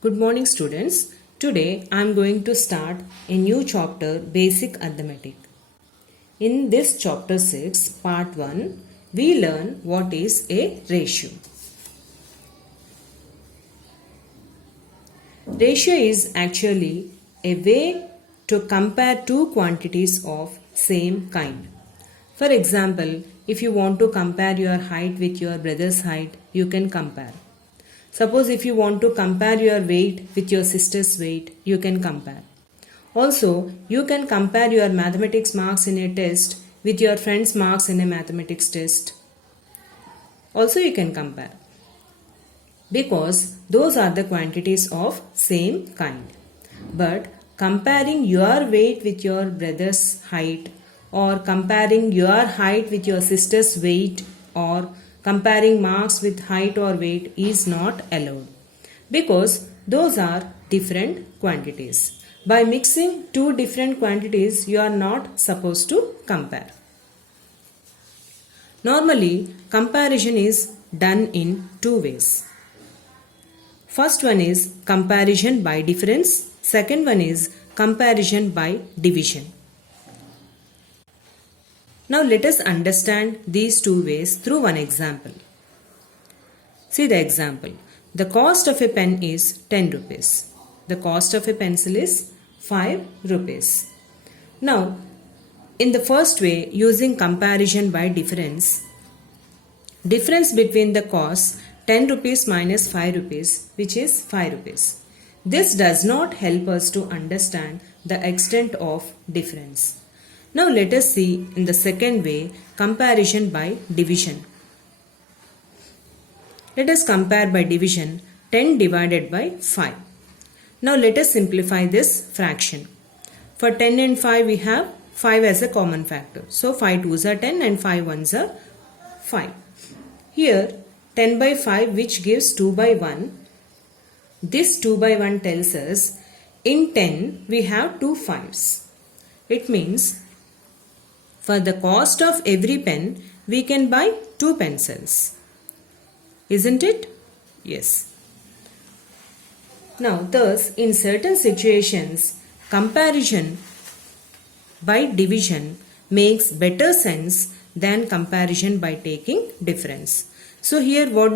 Good morning students. Today I am going to start a new chapter Basic Arithmetic. In this chapter 6 part 1 we learn what is a ratio. Ratio is actually a way to compare two quantities of same kind. For example, if you want to compare your height with your brother's height, you can compare. Suppose if you want to compare your weight with your sister's weight, you can compare. Also, you can compare your mathematics marks in a test with your friend's marks in a mathematics test. Also, you can compare because those are the quantities of same kind. But comparing your weight with your brother's height or comparing your height with your sister's weight or comparing marks with height or weight is not allowed because those are different quantities. By mixing two different quantities, you are not supposed to compare. Normally, comparison is done in two ways. First one is comparison by difference. Second one is comparison by division. Now let us understand these two ways through one example. See the example. The cost of a pen is 10 rupees. The cost of a pencil is 5 rupees. Now, in the first way, using comparison by difference between the cost 10 rupees minus 5 rupees, which is 5 rupees. This does not help us to understand the extent of difference. Now let us see in the second way, comparison by division. Let us compare by division 10 divided by 5. Now let us simplify this fraction. For 10 and 5 we have 5 as a common factor. So 5 2s are 10 and 5 1s are 5. Here 10 by 5 which gives 2 by 1. This 2 by 1 tells us in 10 we have two 5s. It means for the cost of every pen, we can buy two pencils. Isn't it? Yes. Now, thus, in certain situations, comparison by division makes better sense than comparison by taking difference. So, here what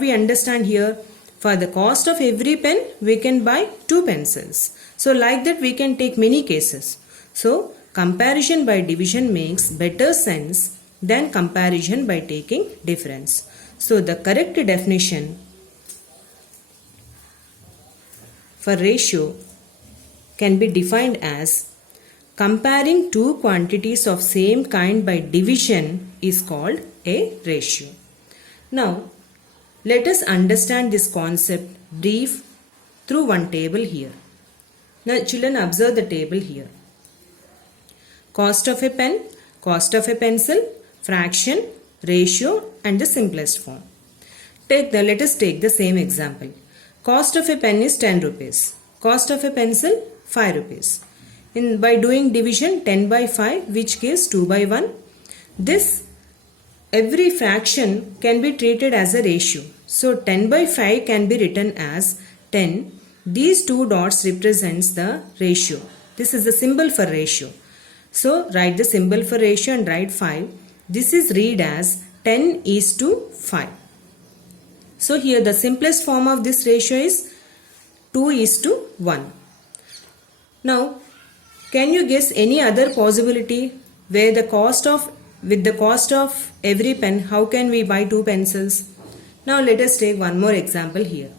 we understand here, for the cost of every pen, we can buy two pencils. So, like that, we can take many cases. So, comparison by division makes better sense than comparison by taking difference. So the correct definition for ratio can be defined as comparing two quantities of same kind by division is called a ratio. Now let us understand this concept brief through one table here. Now children, observe the table here. Cost of a pen, cost of a pencil, fraction, ratio and the simplest form. Let us take the same example. Cost of a pen is 10 rupees. Cost of a pencil 5 rupees. By doing division 10 by 5 which gives 2 by 1. Every fraction can be treated as a ratio. So 10 by 5 can be written as 10. These two dots represents the ratio. This is the symbol for ratio. So write the symbol for ratio and write 5. This is read as 10 is to 5. So here the simplest form of this ratio is 2 is to 1. Now can you guess any other possibility where with the cost of every pen, how can we buy two pencils? Now let us take one more example here.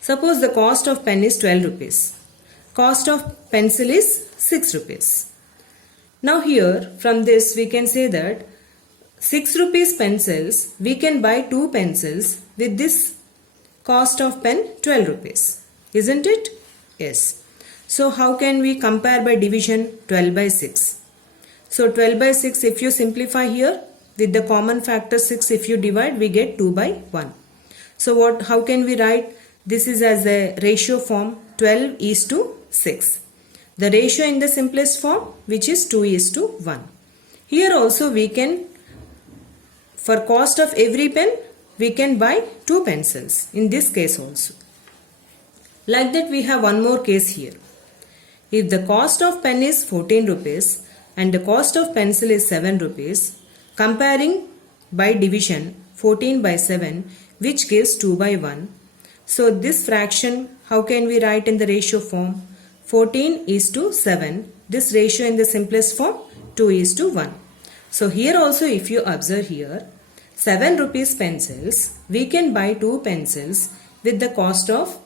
Suppose the cost of pen is 12 rupees. Cost of pencil is 6 rupees. Now here from this we can say that 6 rupees pencils, we can buy two pencils with this cost of pen 12 rupees. Isn't it? Yes. So how can we compare by division? 12 by 6. So 12 by 6 if you simplify here with the common factor 6 if you divide we get 2 by 1. So how can we write? This is as a ratio form 12 is to 6. The ratio in the simplest form which is 2 is to 1. Here also we can, for cost of every pen we can buy 2 pencils in this case also. Like that we have one more case here. If the cost of pen is 14 rupees and the cost of pencil is 7 rupees, comparing by division 14 by 7 which gives 2 by 1. So this fraction how can we write in the ratio form? 14 is to 7. This ratio in the simplest form 2 is to 1. So here also if you observe here 7 rupees pencils, we can buy 2 pencils with the cost of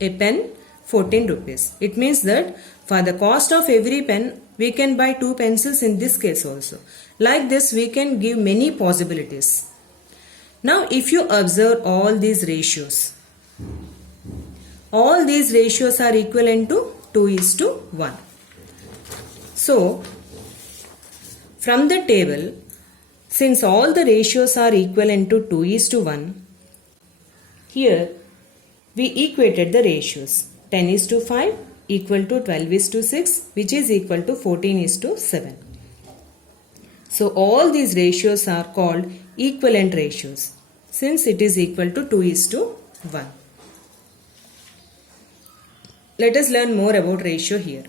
a pen 14 rupees. It means that for the cost of every pen we can buy 2 pencils in this case also. Like this we can give many possibilities. Now if you observe all these ratios are equivalent to 2 is to 1. So from the table, since all the ratios are equivalent to 2 is to 1, here we equated the ratios. 10 is to 5 equal to 12 is to 6, which is equal to 14 is to 7. So all these ratios are called equivalent ratios since it is equal to 2 is to 1. Let us learn more about ratio here.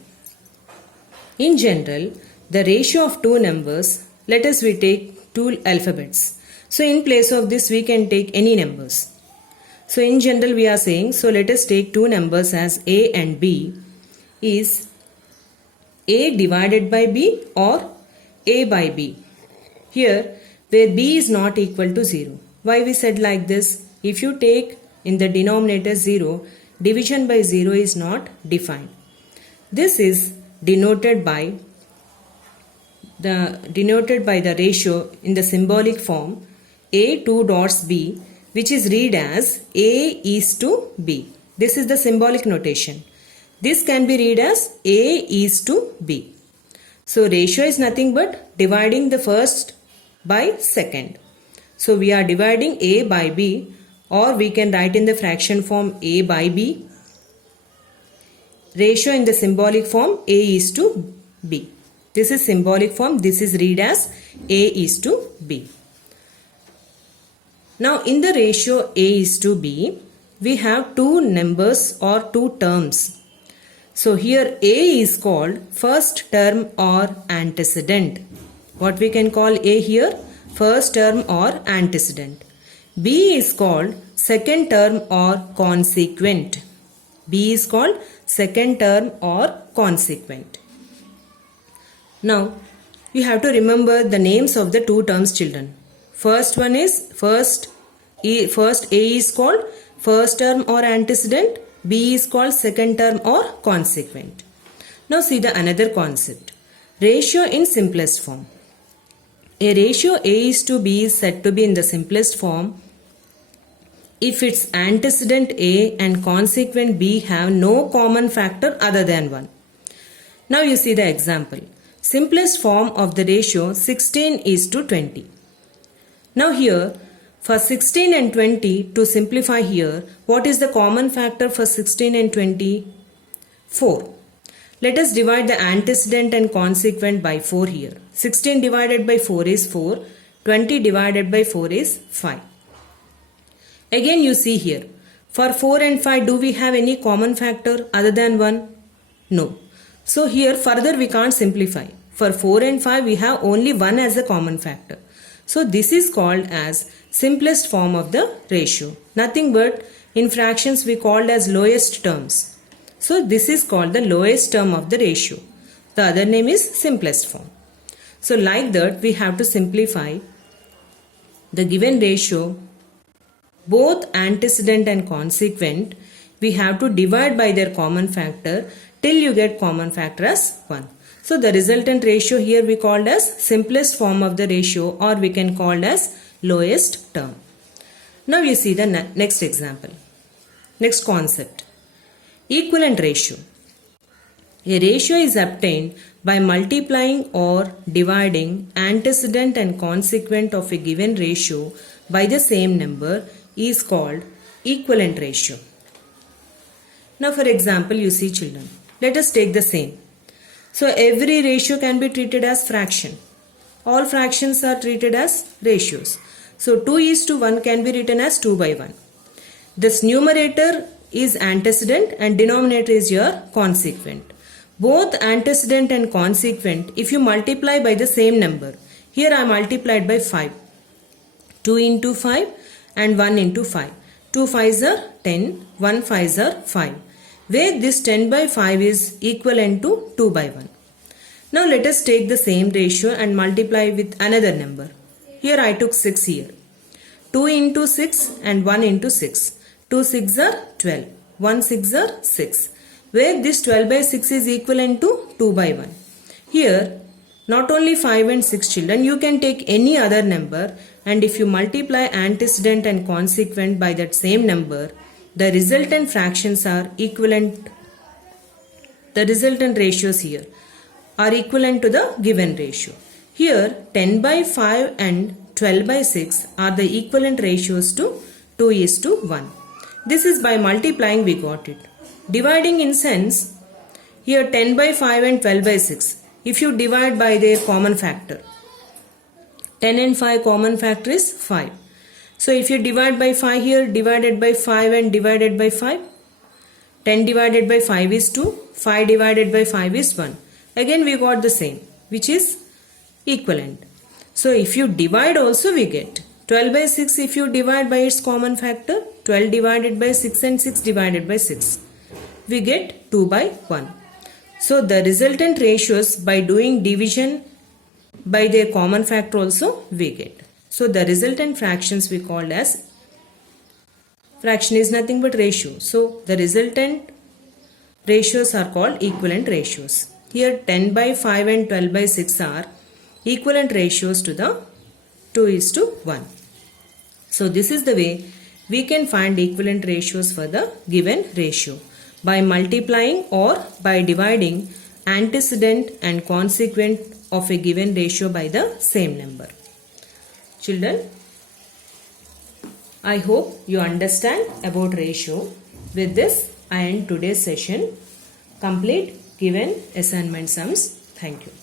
In general, the ratio of two numbers, let us we take two alphabets. So in place of this we can take any numbers. So in general we are saying, so let us take two numbers as A and B is A divided by B or A by B. Here where B is not equal to 0. Why we said like this? If you take in the denominator 0, division by 0 is not defined. This is denoted by the ratio in the symbolic form A 2 dots B, which is read as A is to B. This is the symbolic notation. This can be read as A is to B. So ratio is nothing but dividing the first by second. So we are dividing A by B, or we can write in the fraction form A by B. Ratio in the symbolic form A is to B. This is symbolic form. This is read as A is to B. Now in the ratio A is to B, we have two numbers or two terms. So here A is called first term or antecedent. What we can call A here? First term or antecedent. B is called second term or consequent. B is called second term or consequent. Now you have to remember the names of the two terms, children. First one is first A is called first term or antecedent. B is called second term or consequent. Now see the another concept. Ratio in simplest form. A ratio A is to B is said to be in the simplest form if its antecedent A and consequent B have no common factor other than 1. Now you see the example. Simplest form of the ratio 16 is to 20. Now here for 16 and 20, to simplify here, what is the common factor for 16 and 20? 4. Let us divide the antecedent and consequent by 4 here. 16 divided by 4 is 4. 20 divided by 4 is 5. Again you see here, for 4 and 5 do we have any common factor other than 1? No. So here further we can't simplify. For 4 and 5 we have only 1 as a common factor. So this is called as simplest form of the ratio. Nothing but in fractions we called as lowest terms. So this is called the lowest term of the ratio. The other name is simplest form. So like that we have to simplify the given ratio, both antecedent and consequent. We have to divide by their common factor till you get common factor as 1. So the resultant ratio here we called as simplest form of the ratio, or we can call as lowest term. Now you see the next example. Next concept. Equivalent ratio. A ratio is obtained by multiplying or dividing antecedent and consequent of a given ratio by the same number is called equivalent ratio. Now for example you see children. Let us take the same. So every ratio can be treated as fraction. All fractions are treated as ratios. So 2:1 can be written as 2 by 1. This numerator is antecedent and denominator is your consequent. Both antecedent and consequent, if you multiply by the same number, here I multiplied by 5. 2 into 5 and 1 into 5. 2 5s are 10, 1 5s are 5. Where this 10 by 5 is equivalent to 2 by 1. Now let us take the same ratio and multiply with another number. Here I took 6 here. 2 into 6 and 1 into 6. 2 6 are 12. 1 6 are 6. Where this 12 by 6 is equivalent to 2 by 1. Here not only 5 and 6 children, you can take any other number, and if you multiply antecedent and consequent by that same number, the resultant fractions are equivalent. The resultant ratios here are equivalent to the given ratio. Here 10 by 5 and 12 by 6 are the equivalent ratios to 2:1. This is by multiplying we got it. Dividing in sense, here 10 by 5 and 12 by 6. If you divide by their common factor, 10 and 5 common factor is 5. So if you divide by 5 here, divided by 5 and divided by 5, 10 divided by 5 is 2, 5 divided by 5 is 1. Again we got the same, which is equivalent. So if you divide also we get 12 by 6 if you divide by its common factor, 12 divided by 6 and 6 divided by 6. We get 2 by 1. So the resultant ratios by doing division by their common factor also we get. So the resultant fractions we called as, fraction is nothing but ratio. So the resultant ratios are called equivalent ratios. Here 10 by 5 and 12 by 6 are equivalent ratios to the 2:1. So this is the way we can find equivalent ratios for the given ratio, by multiplying or by dividing antecedent and consequent of a given ratio by the same number. Children, I hope you understand about ratio. With this, I end today's session. Complete given assignment sums. Thank you.